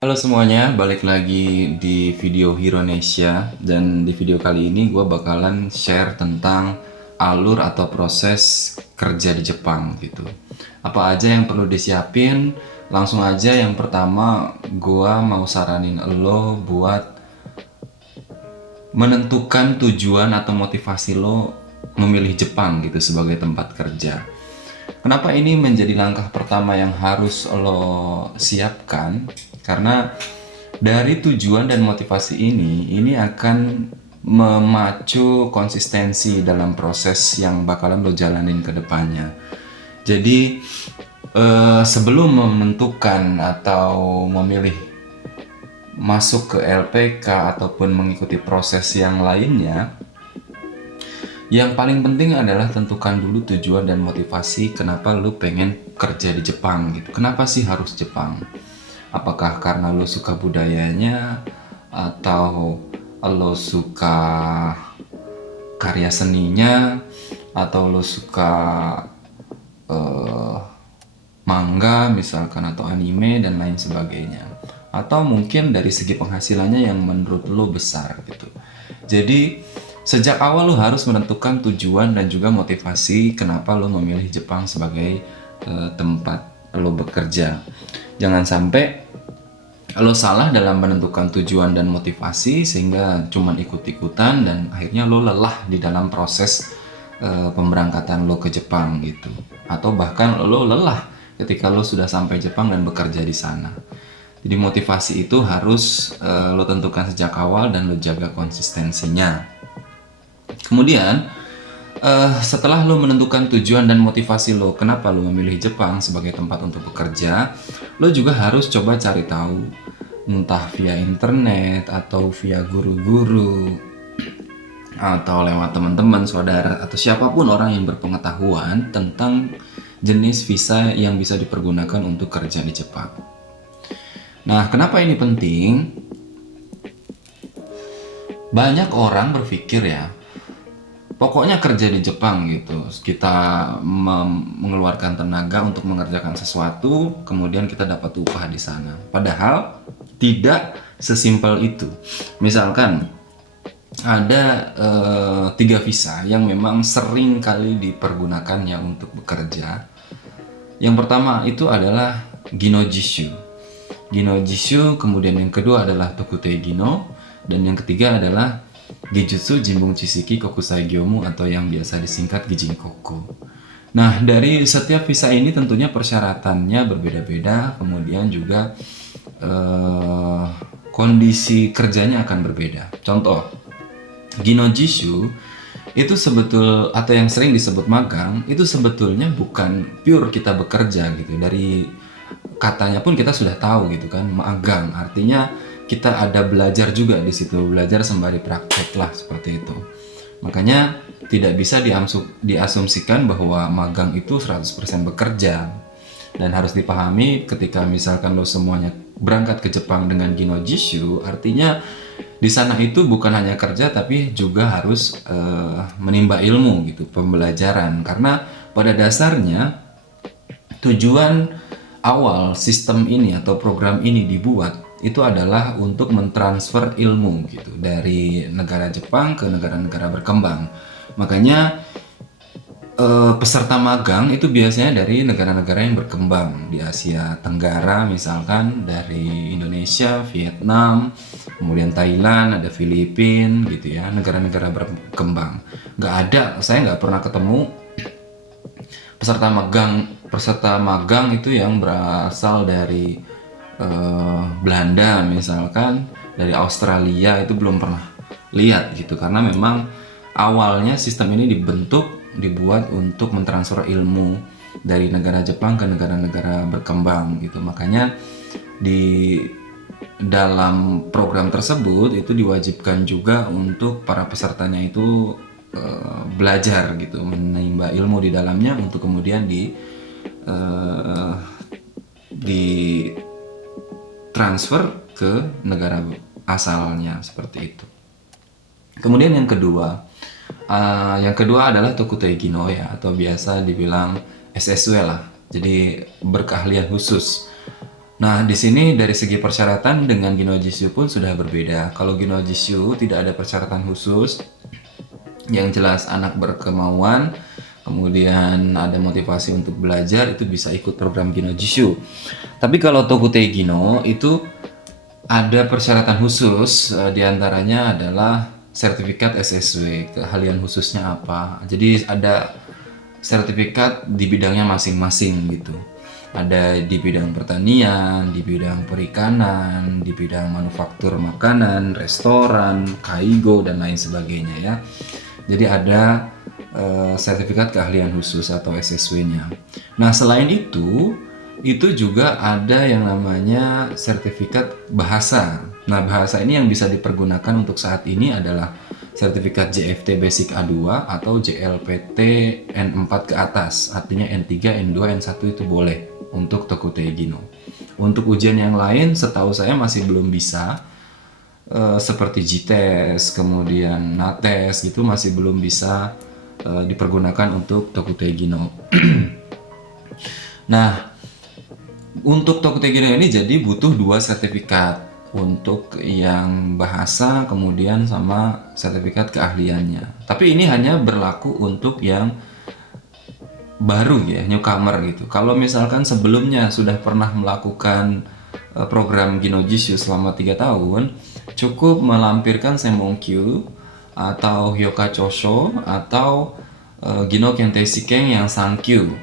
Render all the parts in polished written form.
Halo semuanya, balik lagi di video Hironesia. Dan di video kali ini gue bakalan share tentang alur atau proses kerja di Jepang gitu. Apa aja yang perlu disiapin? Langsung aja, yang pertama gue mau saranin lo buat menentukan tujuan atau motivasi lo memilih Jepang gitu sebagai tempat kerja. Kenapa ini menjadi langkah pertama yang harus lo siapkan? Karena dari tujuan dan motivasi ini akan memacu konsistensi dalam proses yang bakalan lo jalanin ke depannya. Jadi sebelum menentukan atau memilih masuk ke LPK ataupun mengikuti proses yang lainnya, yang paling penting adalah tentukan dulu tujuan dan motivasi kenapa lu pengen kerja di Jepang gitu. Kenapa sih harus Jepang? Apakah karena lu suka budayanya, atau lo suka karya seninya, atau lo suka eh, manga misalkan, atau anime dan lain sebagainya, atau mungkin dari segi penghasilannya yang menurut lo besar gitu. Jadi sejak awal lo harus menentukan tujuan dan juga motivasi kenapa lo memilih Jepang sebagai tempat lo bekerja. Jangan sampai lo salah dalam menentukan tujuan dan motivasi sehingga cuman ikut-ikutan dan akhirnya lo lelah di dalam proses pemberangkatan lo ke Jepang gitu. Atau bahkan lo lelah ketika lo sudah sampai Jepang dan bekerja di sana. Jadi motivasi itu harus lo tentukan sejak awal dan lo jaga konsistensinya. Kemudian setelah lo menentukan tujuan dan motivasi lo kenapa lo memilih Jepang sebagai tempat untuk bekerja, lo juga harus coba cari tahu, entah via internet atau via guru-guru atau lewat teman-teman, saudara, atau siapapun orang yang berpengetahuan tentang jenis visa yang bisa dipergunakan untuk kerja di Jepang. Nah, kenapa ini penting? Banyak orang berpikir ya, pokoknya kerja di Jepang gitu, kita mengeluarkan tenaga untuk mengerjakan sesuatu, kemudian kita dapat upah di sana. Padahal tidak sesimpel itu. Misalkan ada 3 visa yang memang sering kali dipergunakannya untuk bekerja. Yang pertama itu adalah Ginojishu. Ginojishu, kemudian yang kedua adalah Tokutei Gino, dan yang ketiga adalah Gijutsu Jimbung Chisiki Kokusai Gyomu atau yang biasa disingkat Gijinkoku. Nah, dari setiap visa ini tentunya persyaratannya berbeda-beda, kemudian juga kondisi kerjanya akan berbeda. Contoh, Ginojishu itu atau yang sering disebut magang, itu sebetulnya bukan pure kita bekerja gitu. Dari katanya pun kita sudah tahu gitu kan, magang artinya kita ada belajar juga di situ, belajar sembari praktek lah, seperti itu. Makanya tidak bisa diasumsikan bahwa magang itu 100% bekerja. Dan harus dipahami ketika misalkan lo semuanya berangkat ke Jepang dengan Ginojishu, artinya di sana itu bukan hanya kerja tapi juga harus menimba ilmu gitu, pembelajaran. Karena pada dasarnya tujuan awal sistem ini atau program ini dibuat itu adalah untuk mentransfer ilmu gitu dari negara Jepang ke negara-negara berkembang. Makanya peserta magang itu biasanya dari negara-negara yang berkembang di Asia Tenggara, misalkan dari Indonesia, Vietnam, kemudian Thailand, ada Filipina gitu ya, negara-negara berkembang. Saya nggak pernah ketemu peserta magang itu yang berasal dari Belanda misalkan, dari Australia, itu belum pernah lihat gitu, karena memang awalnya sistem ini dibuat untuk mentransfer ilmu dari negara Jepang ke negara-negara berkembang gitu. Makanya di dalam program tersebut itu diwajibkan juga untuk para pesertanya itu belajar gitu, menimba ilmu di dalamnya untuk kemudian di transfer ke negara asalnya, seperti itu. Kemudian yang kedua adalah Tokutei Gino ya, atau biasa dibilang SSW lah. Jadi berkeahlian khusus. Nah, di sini dari segi persyaratan dengan Gino Jisoo pun sudah berbeda. Kalau Gino Jisoo tidak ada persyaratan khusus, yang jelas anak berkemauan, kemudian ada motivasi untuk belajar, itu bisa ikut program Gino Jisoo. Tapi kalau Tokutei Gino itu ada persyaratan khusus, diantaranya adalah sertifikat SSW, keahlian khususnya apa. Jadi ada sertifikat di bidangnya masing-masing gitu. Ada di bidang pertanian, di bidang perikanan, di bidang manufaktur makanan, restoran, kaigo, dan lain sebagainya ya. Jadi ada sertifikat keahlian khusus atau SSW-nya. Nah, selain itu juga ada yang namanya sertifikat bahasa. Nah, bahasa ini yang bisa dipergunakan untuk saat ini adalah sertifikat JFT Basic A2 atau JLPT N4 ke atas. Artinya N3, N2, N1 itu boleh untuk Tokutei Gino. Untuk ujian yang lain setahu saya masih belum bisa. Seperti JTES, kemudian NATES gitu masih belum bisa dipergunakan untuk Tokutei Gino. Nah, untuk Tokutei Gino ini jadi butuh 2 sertifikat untuk yang bahasa, kemudian sama sertifikat keahliannya. Tapi ini hanya berlaku untuk yang baru ya, newcomer gitu. Kalau misalkan sebelumnya sudah pernah melakukan program Gino Jisoo selama 3 tahun, cukup melampirkan Senmonkyu atau Hyoka Chosho atau Gino Kentei Shiken yang Sankyu.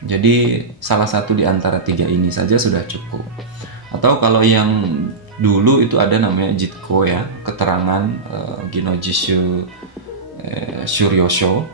Jadi salah satu di antara 3 ini saja sudah cukup. Atau kalau yang dulu itu ada namanya JITKO ya, keterangan Gino Jisoo Shuryosho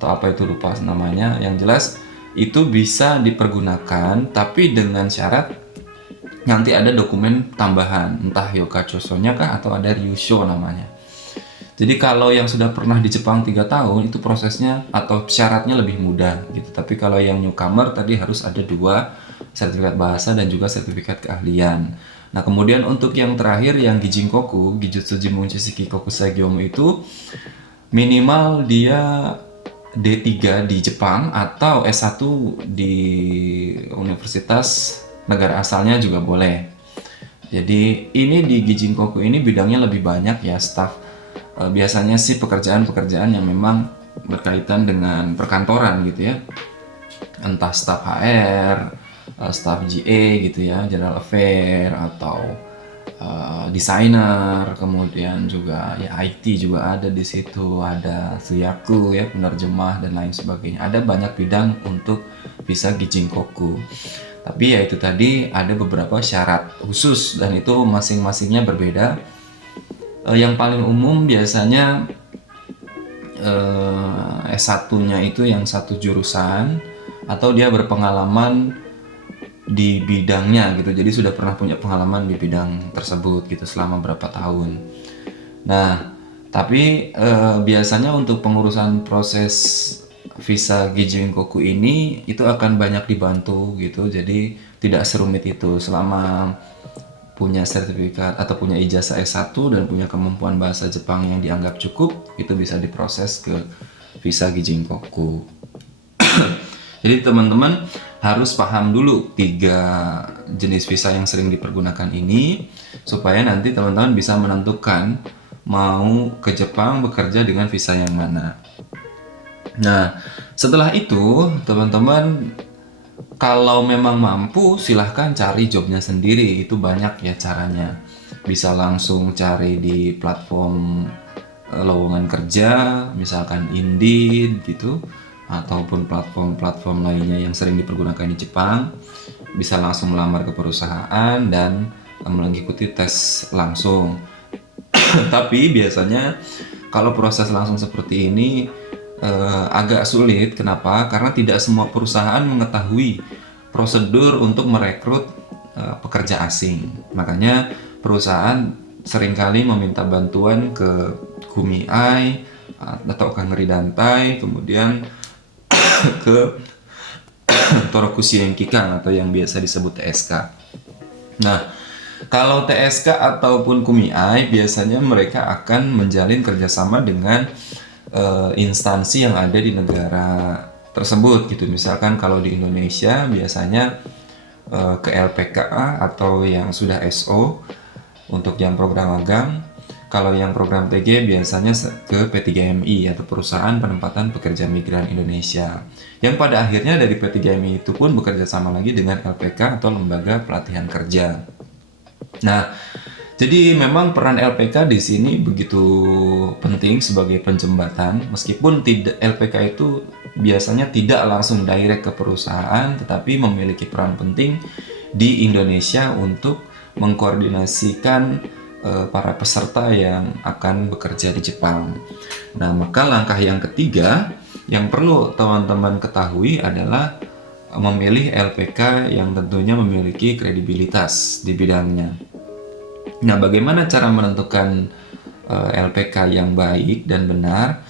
atau apa itu lupa namanya. Yang jelas itu bisa dipergunakan tapi dengan syarat nanti ada dokumen tambahan, entah Hyoka Chosho-nya kah atau ada Ryusho namanya. Jadi kalau yang sudah pernah di Jepang 3 tahun itu prosesnya atau syaratnya lebih mudah gitu. Tapi kalau yang newcomer tadi harus ada 2 sertifikat bahasa dan juga sertifikat keahlian. Nah, kemudian untuk yang terakhir yang Gijinkoku, Gijutsu Jimunchi Shiki Kokusai Gyomu itu minimal dia D3 di Jepang atau S1 di universitas negara asalnya juga boleh. Jadi ini di Gijinkoku ini bidangnya lebih banyak ya, staff. Biasanya sih pekerjaan-pekerjaan yang memang berkaitan dengan perkantoran gitu ya. Entah staff HR, staff GA gitu ya, General Affair atau desainer, kemudian juga ya IT juga ada di situ, ada Suyaku ya, penerjemah dan lain sebagainya. Ada banyak bidang untuk visa Gijinkoku. Tapi ya itu tadi ada beberapa syarat khusus dan itu masing-masingnya berbeda. Yang paling umum biasanya S1-nya itu yang satu jurusan atau dia berpengalaman di bidangnya gitu. Jadi sudah pernah punya pengalaman di bidang tersebut gitu selama berapa tahun. Nah, tapi biasanya untuk pengurusan proses visa Gijinkoku ini itu akan banyak dibantu gitu. Jadi tidak serumit itu selama punya sertifikat atau punya ijazah S1 dan punya kemampuan bahasa Jepang yang dianggap cukup, itu bisa diproses ke visa Gijinkoku. Jadi teman-teman harus paham dulu 3 jenis visa yang sering dipergunakan ini supaya nanti teman-teman bisa menentukan mau ke Jepang bekerja dengan visa yang mana. Nah, setelah itu teman-teman kalau memang mampu silahkan cari jobnya sendiri, itu banyak ya caranya. Bisa langsung cari di platform lowongan kerja, misalkan Indeed gitu, ataupun platform-platform lainnya yang sering dipergunakan di Jepang. Bisa langsung melamar ke perusahaan dan mengikuti tes langsung. Tapi biasanya kalau proses langsung seperti ini agak sulit. Kenapa? Karena tidak semua perusahaan mengetahui prosedur untuk merekrut pekerja asing. Makanya perusahaan seringkali meminta bantuan ke Kumiai atau Kangri Dantai, kemudian ke Torokushi Kikang atau yang biasa disebut TSK. Nah, kalau TSK ataupun Kumiai biasanya mereka akan menjalin kerjasama dengan instansi yang ada di negara tersebut gitu. Misalkan kalau di Indonesia biasanya ke LPKA atau yang sudah SO untuk yang program magang. Kalau yang program TG biasanya ke P3MI atau Perusahaan Penempatan Pekerja Migran Indonesia. Yang pada akhirnya dari P3MI itu pun bekerja sama lagi dengan LPK atau Lembaga Pelatihan Kerja. Nah, jadi memang peran LPK di sini begitu penting sebagai penjembatan, meskipun tidak LPK itu biasanya tidak langsung direct ke perusahaan, tetapi memiliki peran penting di Indonesia untuk mengkoordinasikan para peserta yang akan bekerja di Jepang. Nah, maka langkah yang ketiga yang perlu teman-teman ketahui adalah memilih LPK yang tentunya memiliki kredibilitas di bidangnya. Nah, bagaimana cara menentukan LPK yang baik dan benar?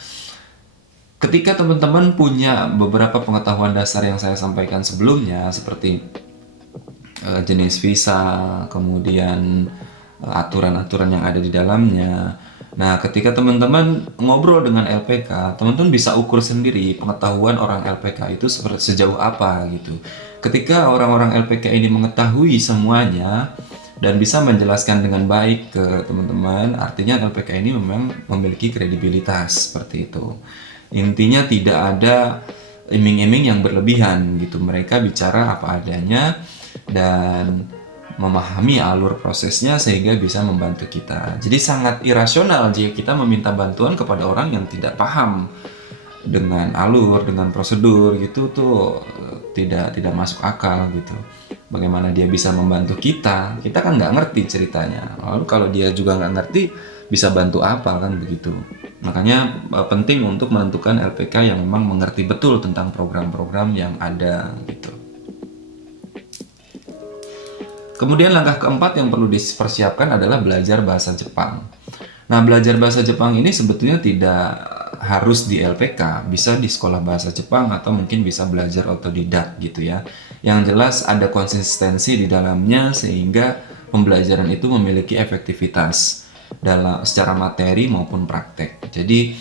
Ketika teman-teman punya beberapa pengetahuan dasar yang saya sampaikan sebelumnya, seperti jenis visa, kemudian aturan-aturan yang ada di dalamnya. Nah, ketika teman-teman ngobrol dengan LPK, teman-teman bisa ukur sendiri pengetahuan orang LPK itu sejauh apa gitu. Ketika orang-orang LPK ini mengetahui semuanya dan bisa menjelaskan dengan baik ke teman-teman, artinya LPK ini memang memiliki kredibilitas seperti itu. Intinya tidak ada iming-iming yang berlebihan gitu. Mereka bicara apa adanya dan memahami alur prosesnya sehingga bisa membantu kita. Jadi sangat irasional jika kita meminta bantuan kepada orang yang tidak paham dengan alur, dengan prosedur gitu tuh tidak masuk akal gitu. Bagaimana dia bisa membantu kita? Kita kan nggak ngerti ceritanya. Lalu kalau dia juga nggak ngerti, bisa bantu apa kan begitu? Makanya penting untuk menentukan LPK yang memang mengerti betul tentang program-program yang ada gitu. Kemudian langkah keempat yang perlu dipersiapkan adalah belajar bahasa Jepang. Nah, belajar bahasa Jepang ini sebetulnya tidak harus di LPK, bisa di sekolah bahasa Jepang atau mungkin bisa belajar otodidak gitu ya. Yang jelas ada konsistensi di dalamnya sehingga pembelajaran itu memiliki efektivitas dalam secara materi maupun praktek. Jadi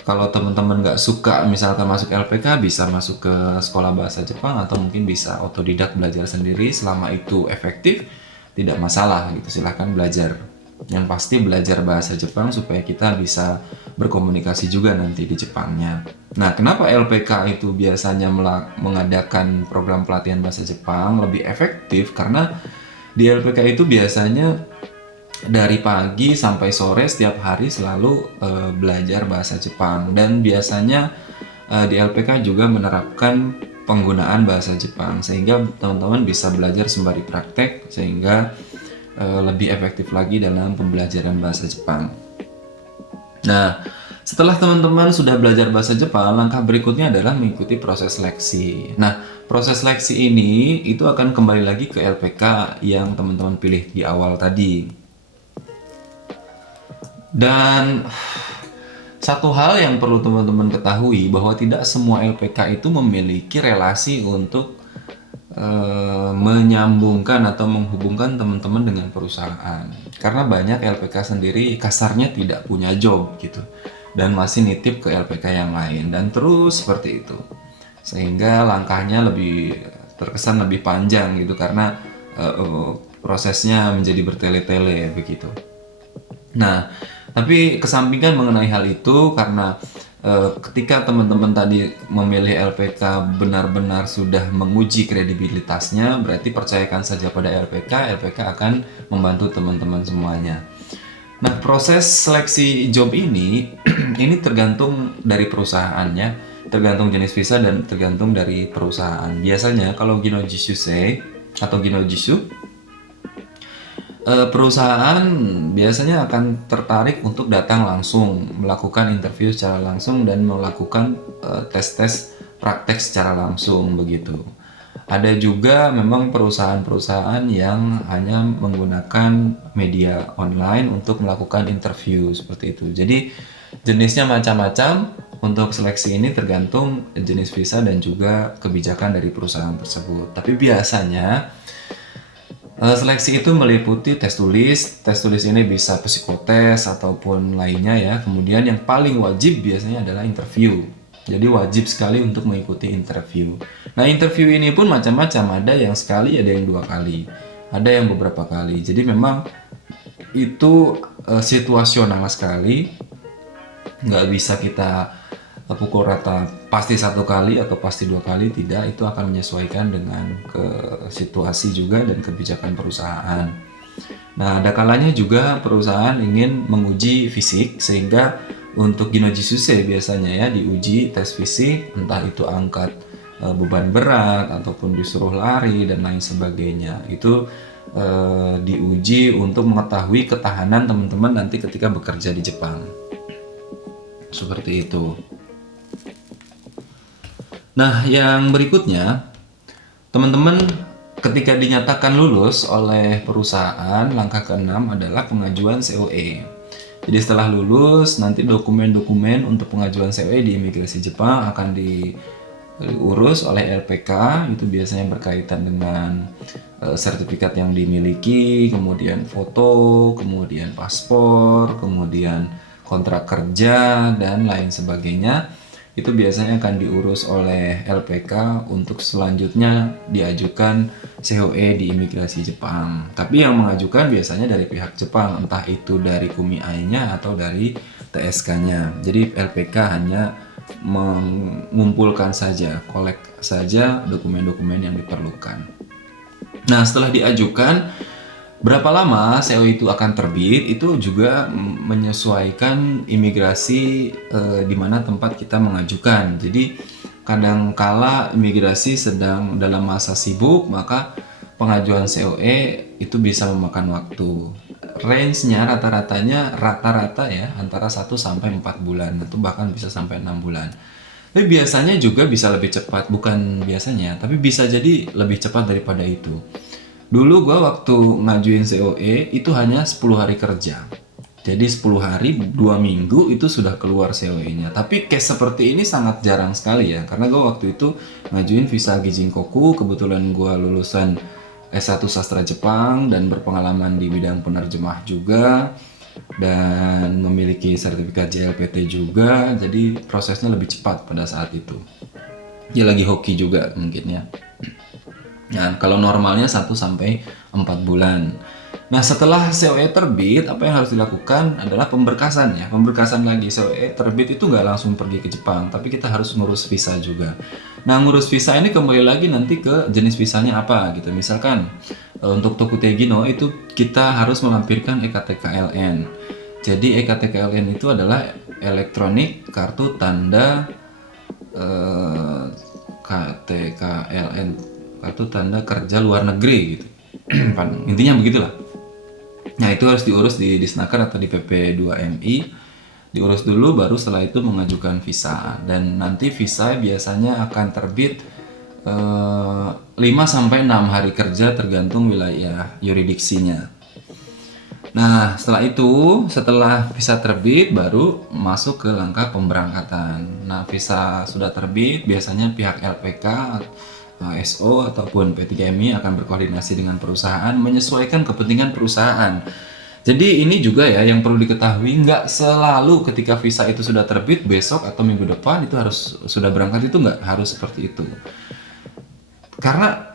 kalau teman-teman nggak suka misalkan masuk LPK, bisa masuk ke sekolah bahasa Jepang atau mungkin bisa otodidak belajar sendiri. Selama itu efektif, tidak masalah gitu, silahkan belajar. Yang pasti belajar bahasa Jepang supaya kita bisa berkomunikasi juga nanti di Jepangnya. Nah, kenapa LPK itu biasanya mengadakan program pelatihan bahasa Jepang lebih efektif? Karena di LPK itu biasanya dari pagi sampai sore setiap hari selalu belajar bahasa Jepang, dan biasanya di LPK juga menerapkan penggunaan bahasa Jepang sehingga teman-teman bisa belajar sembari praktek sehingga lebih efektif lagi dalam pembelajaran bahasa Jepang. Nah, setelah teman-teman sudah belajar bahasa Jepang, langkah berikutnya adalah mengikuti proses seleksi. Nah, proses seleksi ini itu akan kembali lagi ke LPK yang teman-teman pilih di awal tadi. Dan satu hal yang perlu teman-teman ketahui bahwa tidak semua LPK itu memiliki relasi untuk menyambungkan atau menghubungkan teman-teman dengan perusahaan. Karena banyak LPK sendiri kasarnya tidak punya job gitu dan masih nitip ke LPK yang lain dan terus seperti itu. Sehingga langkahnya lebih terkesan lebih panjang gitu karena prosesnya menjadi bertele-tele begitu. Nah, tapi kesampingkan mengenai hal itu karena ketika teman-teman tadi memilih LPK benar-benar sudah menguji kredibilitasnya, berarti percayakan saja pada LPK, LPK akan membantu teman-teman semuanya. Nah, proses seleksi job ini ini tergantung dari perusahaannya, tergantung jenis visa dan tergantung dari perusahaan. Biasanya kalau Ginojishusei atau Ginojishu, perusahaan biasanya akan tertarik untuk datang langsung, melakukan interview secara langsung dan melakukan tes-tes praktek secara langsung begitu. Ada juga memang perusahaan-perusahaan yang hanya menggunakan media online untuk melakukan interview seperti itu. Jadi jenisnya macam-macam. Untuk seleksi ini tergantung jenis visa dan juga kebijakan dari perusahaan tersebut. Tapi biasanya seleksi itu meliputi tes tulis. Tes tulis ini bisa psikotes ataupun lainnya ya. Kemudian yang paling wajib biasanya adalah interview. Jadi wajib sekali untuk mengikuti interview. Nah, interview ini pun macam-macam, ada yang sekali, ada yang 2 kali, ada yang beberapa kali. Jadi memang itu situasional sekali, nggak bisa kita pukul rata pasti 1 kali atau pasti 2 kali, tidak. Itu akan menyesuaikan dengan ke situasi juga dan kebijakan perusahaan. Nah, ada kalanya juga perusahaan ingin menguji fisik, sehingga untuk Ginoji Suse biasanya ya diuji tes fisik, entah itu angkat beban berat ataupun disuruh lari dan lain sebagainya. Itu diuji untuk mengetahui ketahanan teman-teman nanti ketika bekerja di Jepang. Seperti itu. Nah, yang berikutnya, teman-teman ketika dinyatakan lulus oleh perusahaan, langkah ke-6 adalah pengajuan COE. Jadi setelah lulus, nanti dokumen-dokumen untuk pengajuan COE di imigrasi Jepang akan diurus oleh LPK. Itu biasanya berkaitan dengan sertifikat yang dimiliki, kemudian foto, kemudian paspor, kemudian kontrak kerja, dan lain sebagainya. Itu biasanya akan diurus oleh LPK untuk selanjutnya diajukan COE di imigrasi Jepang. Tapi yang mengajukan biasanya dari pihak Jepang, entah itu dari KUMI-nya atau dari TSK-nya. Jadi LPK hanya mengumpulkan saja, kolek saja dokumen-dokumen yang diperlukan. Nah, setelah diajukan, berapa lama COE itu akan terbit, itu juga menyesuaikan imigrasi di mana tempat kita mengajukan. Jadi kadangkala imigrasi sedang dalam masa sibuk, maka pengajuan COE itu bisa memakan waktu. Range-nya rata-rata ya antara 1 sampai 4 bulan, atau bahkan bisa sampai 6 bulan. Tapi biasanya juga bisa lebih cepat, bukan biasanya, tapi bisa jadi lebih cepat daripada itu. Dulu gue waktu ngajuin COE itu hanya 10 hari kerja. Jadi 10 hari, 2 minggu itu sudah keluar COE-nya. Tapi case seperti ini sangat jarang sekali ya. Karena gue waktu itu ngajuin visa Gijinkoku, kebetulan gue lulusan S1 Sastra Jepang dan berpengalaman di bidang penerjemah juga. Dan memiliki sertifikat JLPT juga. Jadi prosesnya lebih cepat pada saat itu. Dia lagi hoki juga mungkin ya. Nah, kalau normalnya 1 sampai 4 bulan. Nah, setelah COE terbit, apa yang harus dilakukan adalah pemberkasan ya. Pemberkasan lagi. COE terbit itu nggak langsung pergi ke Jepang, tapi kita harus ngurus visa juga. Nah, ngurus visa ini kembali lagi nanti ke jenis visanya apa gitu. Misalkan untuk Tokutegi no itu kita harus melampirkan EKTKLN. Jadi EKTKLN itu adalah elektronik kartu tanda KTKLN, kartu tanda kerja luar negeri gitu. Intinya begitulah. Nah, itu harus diurus di Disnaker atau di PP2MI. Diurus dulu, baru setelah itu mengajukan visa. Dan nanti visa biasanya akan terbit 5 sampai 6 hari kerja tergantung wilayah yuridiksinya. Nah, setelah visa terbit baru masuk ke langkah pemberangkatan. Nah, visa sudah terbit, biasanya pihak LPK, SO ataupun P3MI akan berkoordinasi dengan perusahaan menyesuaikan kepentingan perusahaan. Jadi ini juga ya yang perlu diketahui, nggak selalu ketika visa itu sudah terbit besok atau minggu depan itu harus sudah berangkat, itu nggak harus seperti itu. Karena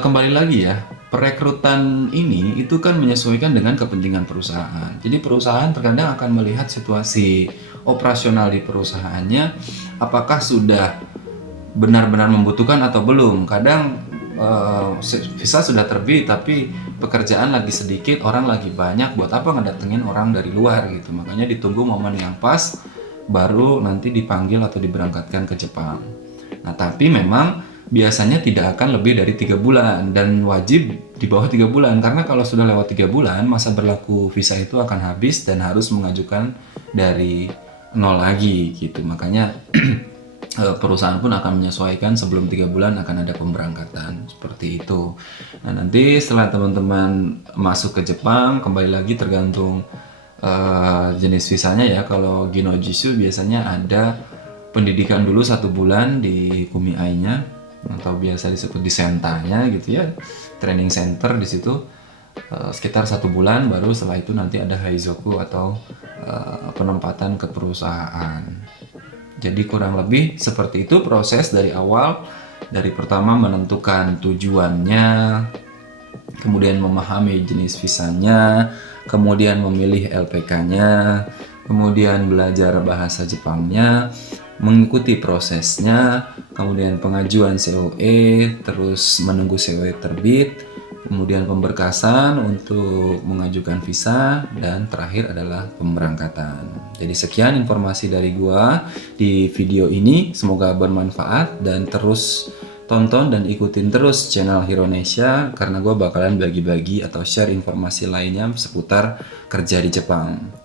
kembali lagi ya, perekrutan ini itu kan menyesuaikan dengan kepentingan perusahaan. Jadi perusahaan terkadang akan melihat situasi operasional di perusahaannya, apakah sudah benar-benar membutuhkan atau belum. Kadang visa sudah terbit tapi pekerjaan lagi sedikit, orang lagi banyak, buat apa ngedatengin orang dari luar gitu. Makanya ditunggu momen yang pas baru nanti dipanggil atau diberangkatkan ke Jepang. Nah, tapi memang biasanya tidak akan lebih dari 3 bulan dan wajib di bawah 3 bulan, karena kalau sudah lewat 3 bulan masa berlaku visa itu akan habis dan harus mengajukan dari nol lagi gitu. Makanya perusahaan pun akan menyesuaikan, sebelum 3 bulan akan ada pemberangkatan seperti itu. Nah, nanti setelah teman-teman masuk ke Jepang, kembali lagi tergantung jenis visanya ya. Kalau Ginojitsu biasanya ada pendidikan dulu 1 bulan di KUMI-nya atau biasa disebut di sentanya gitu ya, training center di situ sekitar 1 bulan, baru setelah itu nanti ada Haizoku atau penempatan ke perusahaan. Jadi kurang lebih seperti itu proses dari awal, dari pertama menentukan tujuannya, kemudian memahami jenis visanya, kemudian memilih LPK-nya, kemudian belajar bahasa Jepangnya, mengikuti prosesnya, kemudian pengajuan COE, terus menunggu COE terbit, kemudian pemberkasan untuk mengajukan visa, dan terakhir adalah pemberangkatan. Jadi sekian informasi dari gua di video ini, semoga bermanfaat dan terus tonton dan ikutin terus channel Hironesia karena gue bakalan bagi-bagi atau share informasi lainnya seputar kerja di Jepang.